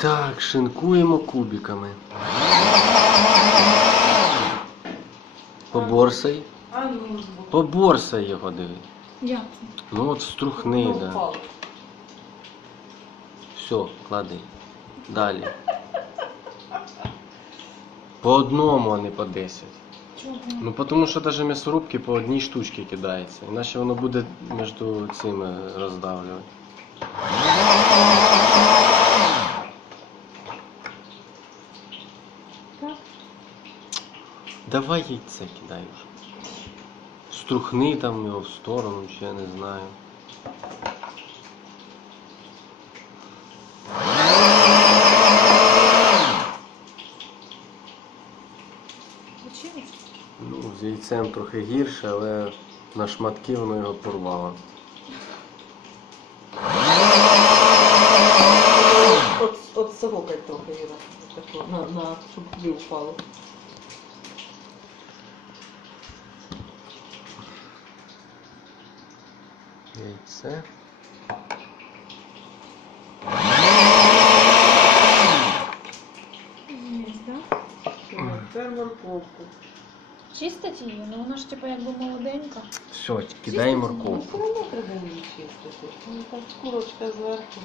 Так, шинкуємо кубиками. Поборсай. Поборсай його, диви. Як? Ну от струхни, ну, да. Все, клади. Далі. По одному, а не по 10. Чого? Ну тому що навіть м'ясорубки по одній штучці кидається. Іначе воно буде між цими роздавлювати. Давай яйце кидай вже. Струхни там його в сторону, чи я не знаю. Ну, з яйцем трохи гірше, але на шматки воно його порвало. От, от сорокай трохи, Іра. На, на, щоб туди впало. Яйце. Тепер морковку. Чистить її? Ну вона ж типу якби молоденька. Все, кидай Ну, морковку. все одно треба її чистити. Ну, так курочка зверху.